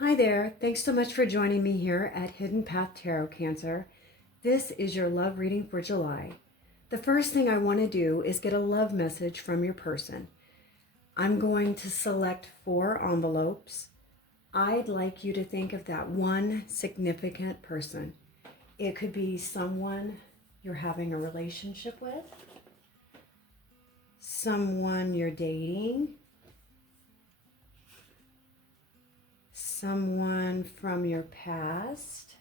Hi there. Thanks so much for joining me here at Hidden Path Tarot, Cancer. This is your love reading for July. The first thing I want to do is get a love message from your person. I'm going to select 4 envelopes. I'd like you to think of that one significant person. It could be someone you're having a relationship with, someone you're dating, someone from your past,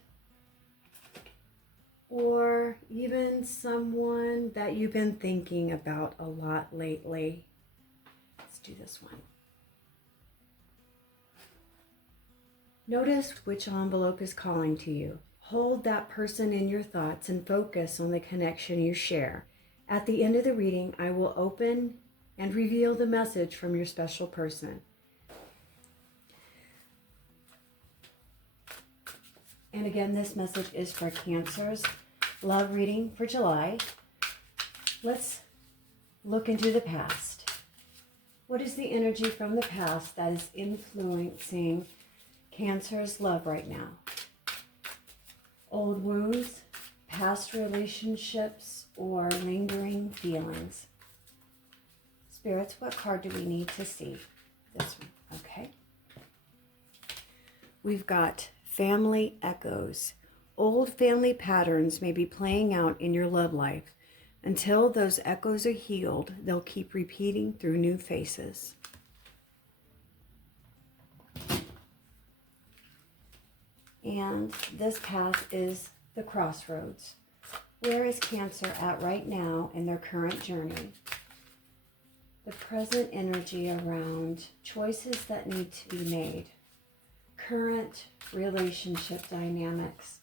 or even someone that you've been thinking about a lot lately. Let's do this one. Notice which envelope is calling to you. Hold that person in your thoughts and focus on the connection you share. At the end of the reading, I will open and reveal the message from your special person. And again, this message is for Cancer's love reading for July. Let's look into the past. What is the energy from the past that is influencing Cancer's love right now? Old wounds, past relationships, or lingering feelings? Spirits, what card do we need to see? This one, okay. We've got family echoes. Old family patterns may be playing out in your love life. Until those echoes are healed, they'll keep repeating through new faces. And this path is the crossroads. Where is Cancer at right now in their current journey? The present energy around choices that need to be made. Current relationship dynamics,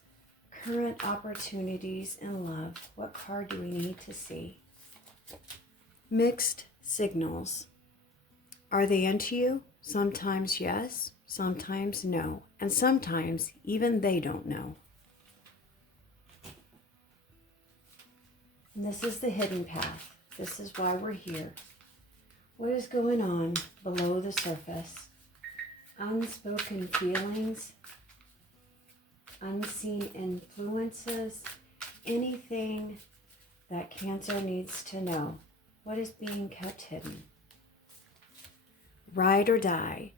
current opportunities in love. What card do we need to see? Mixed signals. Are they into you? Sometimes yes, sometimes no, and sometimes even they don't know. And this is the hidden path. This is why we're here. What is going on below the surface? Unspoken feelings, unseen influences, anything that Cancer needs to know. What is being kept hidden? Ride or die.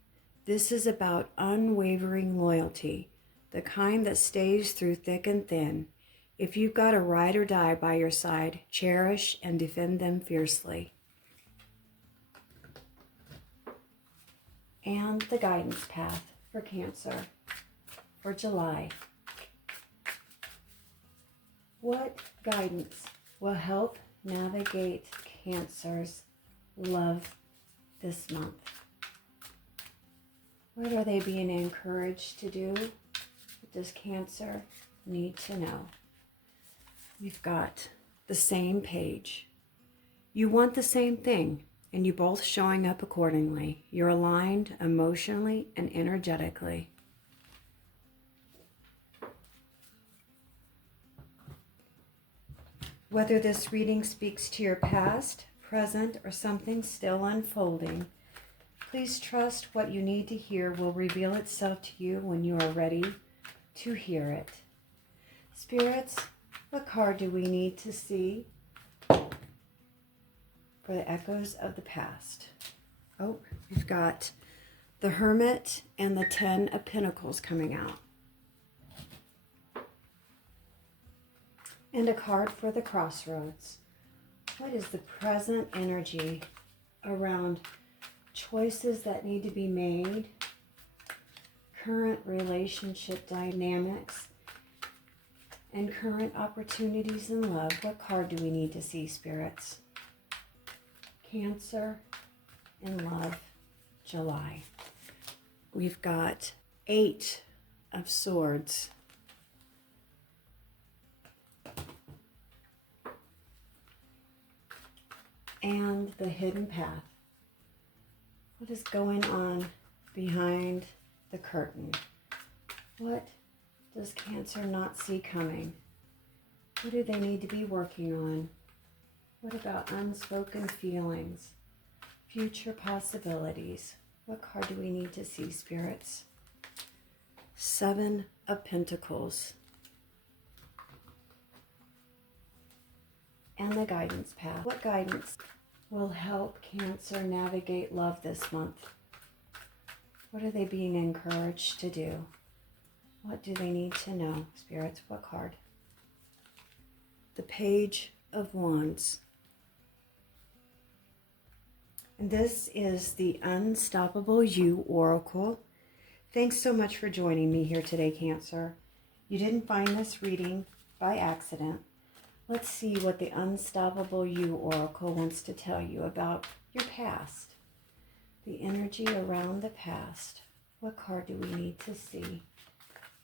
This is about unwavering loyalty, the kind that stays through thick and thin. If you've got a ride or die by your side, cherish and defend them fiercely. And the guidance path for Cancer for July. What guidance will help navigate Cancer's love this month? What are they being encouraged to do? What does Cancer need to know? We've got the same page. You want the same thing. And you both showing up accordingly. You're aligned emotionally and energetically. Whether this reading speaks to your past, present, or something still unfolding, please trust what you need to hear will reveal itself to you when you are ready to hear it. Spirits, what card do we need to see for the echoes of the past? Oh, we've got the Hermit and the 10 of Pentacles coming out. And a card for the crossroads. What is the present energy around choices that need to be made, current relationship dynamics, and current opportunities in love? What card do we need to see, spirits? Cancer in love, July. We've got 8 of Swords. And the hidden path. What is going on behind the curtain? What does Cancer not see coming? What do they need to be working on? What about unspoken feelings? Future possibilities? What card do we need to see, spirits? Seven of Pentacles. And the guidance path. What guidance will help Cancer navigate love this month? What are they being encouraged to do? What do they need to know? Spirits, what card? The Page of Wands. And this is the Unstoppable You Oracle. Thanks so much for joining me here today, Cancer. You didn't find this reading by accident. Let's see what the Unstoppable You Oracle wants to tell you about your past. The energy around the past. What card do we need to see?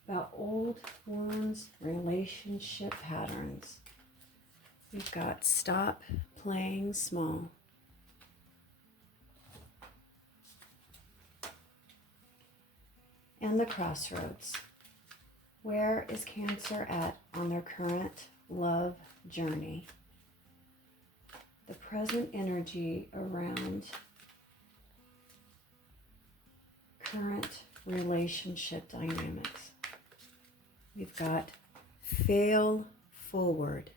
About old wounds, relationship patterns. We've got stop playing small. And the crossroads. Where is Cancer at on their current love journey? The present energy around current relationship dynamics. We've got fail forward.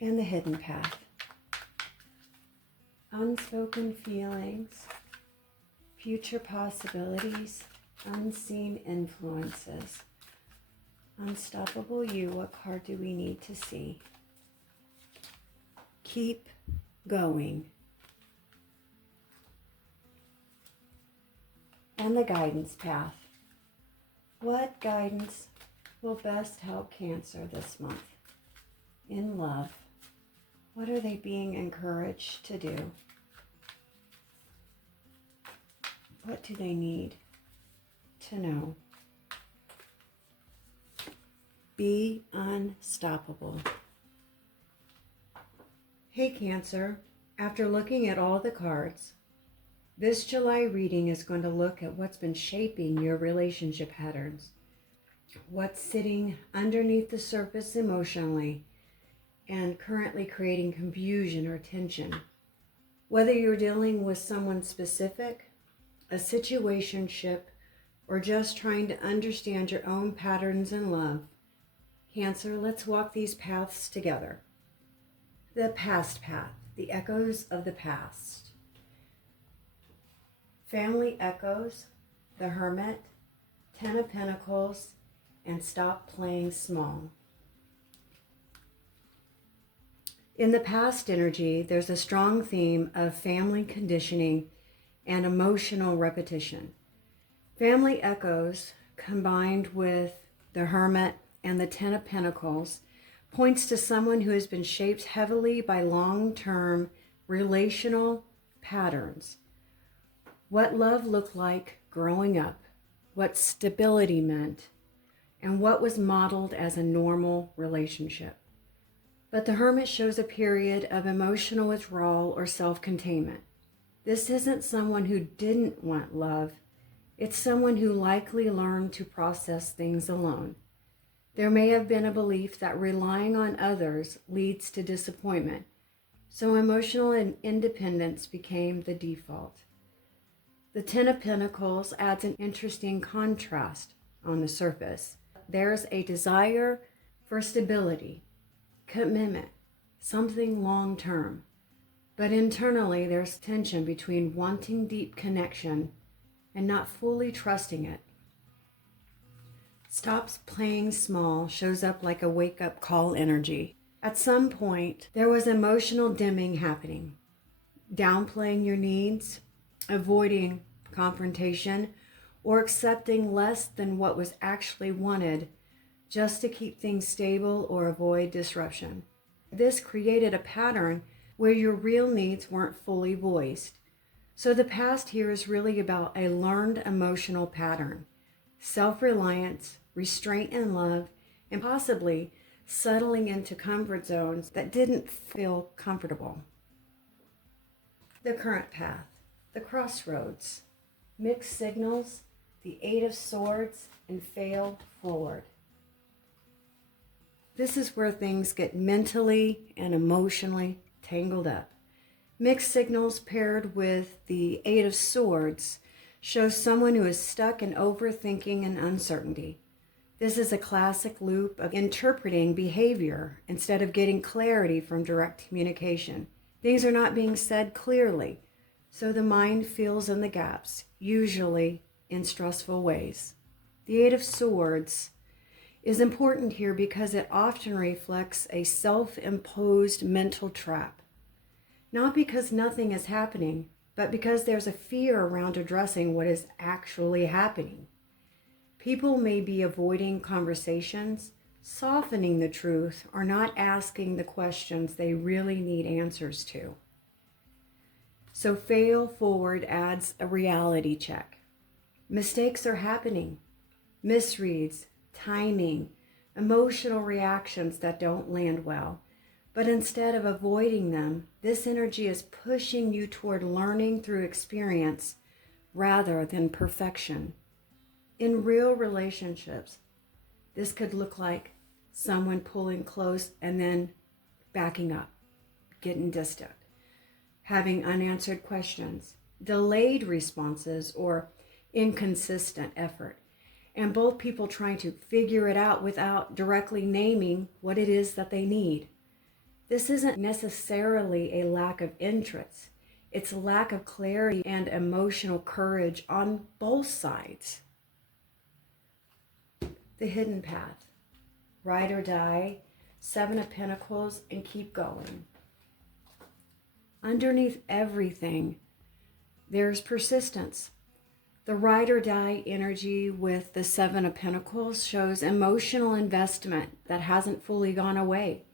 And the hidden path. Unspoken feelings, future possibilities, unseen influences. Unstoppable You, what card do we need to see? Keep going. And the guidance path. What guidance will best help Cancer this month? In love. What are they being encouraged to do? What do they need to know? Be unstoppable. Hey Cancer, after looking at all the cards, this July reading is going to look at what's been shaping your relationship patterns, what's sitting underneath the surface emotionally, and currently creating confusion or tension. Whether you're dealing with someone specific, a situationship, or just trying to understand your own patterns in love, Cancer, let's walk these paths together. The past path, the echoes of the past. Family echoes, the Hermit, Ten of Pentacles, and stop playing small. In the past energy, there's a strong theme of family conditioning and emotional repetition. Family echoes, combined with the Hermit and the Ten of Pentacles, points to someone who has been shaped heavily by long-term relational patterns. What love looked like growing up, what stability meant, and what was modeled as a normal relationship. But the Hermit shows a period of emotional withdrawal or self-containment. This isn't someone who didn't want love. It's someone who likely learned to process things alone. There may have been a belief that relying on others leads to disappointment, so emotional independence became the default. The Ten of Pentacles adds an interesting contrast on the surface. There's a desire for stability, commitment, something long-term. But internally, there's tension between wanting deep connection and not fully trusting it. Stops playing small shows up like a wake-up call energy. At some point, there was emotional dimming happening. Downplaying your needs, avoiding confrontation, or accepting less than what was actually wanted just to keep things stable or avoid disruption. This created a pattern where your real needs weren't fully voiced. So the past here is really about a learned emotional pattern, self-reliance, restraint in love, and possibly settling into comfort zones that didn't feel comfortable. The current path, the crossroads, mixed signals, the Eight of Swords, and fail forward. This is where things get mentally and emotionally tangled up. Mixed signals paired with the Eight of Swords shows someone who is stuck in overthinking and uncertainty. This is a classic loop of interpreting behavior instead of getting clarity from direct communication. Things are not being said clearly, so the mind fills in the gaps, usually in stressful ways. The Eight of Swords is important here because it often reflects a self-imposed mental trap. Not because nothing is happening, but because there's a fear around addressing what is actually happening. People may be avoiding conversations, softening the truth, or not asking the questions they really need answers to. So fail forward adds a reality check. Mistakes are happening. Misreads, timing, emotional reactions that don't land well. But instead of avoiding them, this energy is pushing you toward learning through experience rather than perfection. In real relationships, this could look like someone pulling close and then backing up, getting distant, having unanswered questions, delayed responses, or inconsistent effort, and both people trying to figure it out without directly naming what it is that they need. This isn't necessarily a lack of interest. It's a lack of clarity and emotional courage on both sides. The hidden path. Ride or die, Seven of Pentacles, and keep going. Underneath everything, there's persistence. The ride or die energy with the Seven of Pentacles shows emotional investment that hasn't fully gone away.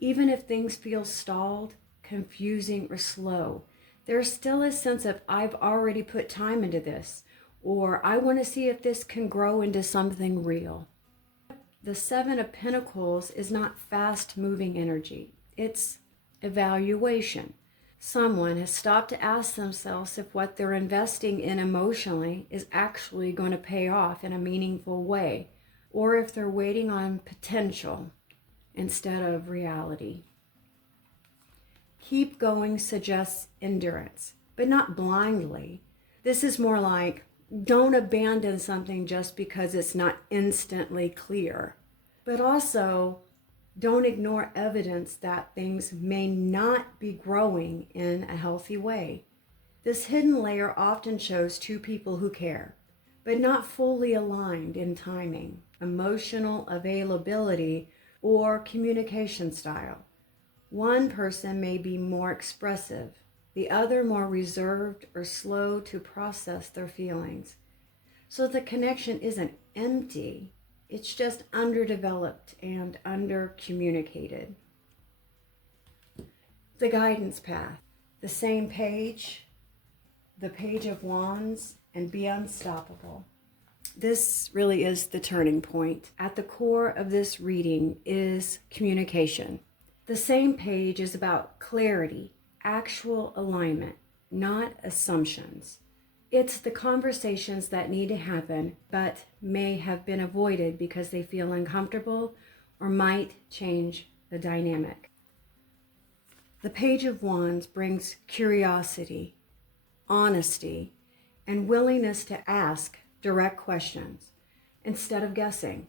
Even if things feel stalled, confusing, or slow, there's still a sense of, I've already put time into this, or I want to see if this can grow into something real. The Seven of Pentacles is not fast-moving energy. It's evaluation. Someone has stopped to ask themselves if what they're investing in emotionally is actually going to pay off in a meaningful way, or if they're waiting on potential instead of reality. Keep going suggests endurance, but not blindly. This is more like, don't abandon something just because it's not instantly clear, but also don't ignore evidence that things may not be growing in a healthy way. This hidden layer often shows two people who care, but not fully aligned in timing, emotional availability, or communication style. One person may be more expressive, the other more reserved or slow to process their feelings. So the connection isn't empty, it's just underdeveloped and undercommunicated. The guidance path, the same page, the Page of Wands, and be unstoppable. This really is the turning point. At the core of this reading is communication. The same page is about clarity, actual alignment, not assumptions. It's the conversations that need to happen, but may have been avoided because they feel uncomfortable or might change the dynamic. The Page of Wands brings curiosity, honesty, and willingness to ask direct questions instead of guessing.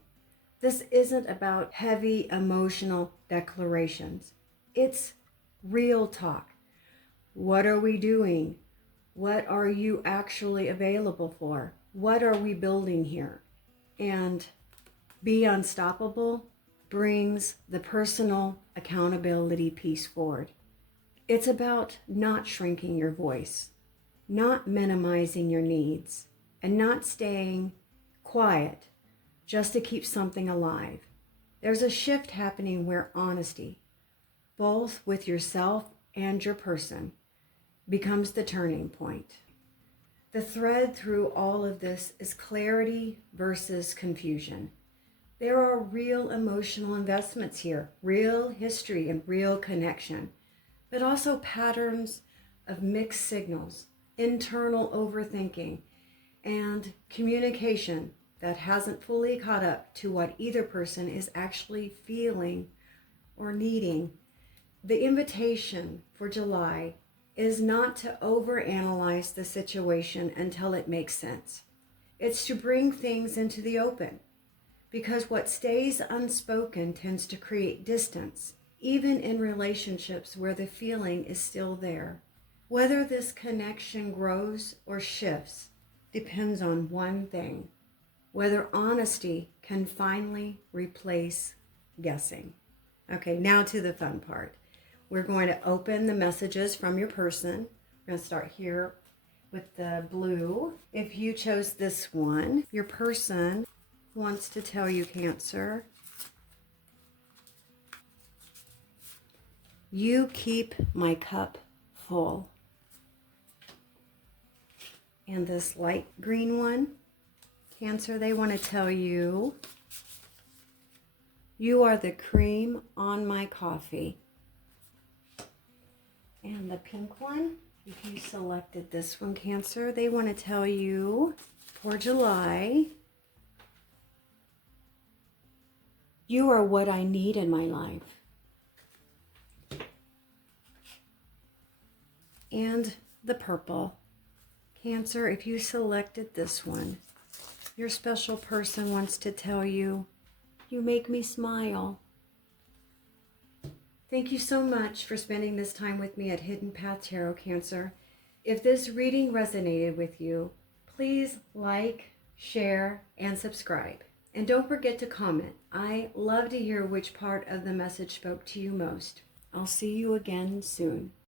This isn't about heavy emotional declarations. It's real talk. What are we doing? What are you actually available for? What are we building here? And be unstoppable brings the personal accountability piece forward. It's about not shrinking your voice, not minimizing your needs, and not staying quiet just to keep something alive. There's a shift happening where honesty, both with yourself and your person, becomes the turning point. The thread through all of this is clarity versus confusion. There are real emotional investments here, real history and real connection, but also patterns of mixed signals, internal overthinking, and communication that hasn't fully caught up to what either person is actually feeling or needing. The invitation for July is not to overanalyze the situation until it makes sense. It's to bring things into the open, because what stays unspoken tends to create distance, even in relationships where the feeling is still there. Whether this connection grows or shifts depends on one thing: whether honesty can finally replace guessing. Okay, now to the fun part. We're going to open the messages from your person. We're going to start here with the blue. If you chose this one, your person wants to tell you, Cancer, you keep my cup full. And this light green one, Cancer, they want to tell you, you are the cream on my coffee. And the pink one, if you selected this one, Cancer, they want to tell you for July, you are what I need in my life. And the purple, Cancer, if you selected this one, your special person wants to tell you, you make me smile. Thank you so much for spending this time with me at Hidden Path Tarot, Cancer. If this reading resonated with you, please like, share, and subscribe. And don't forget to comment. I love to hear which part of the message spoke to you most. I'll see you again soon.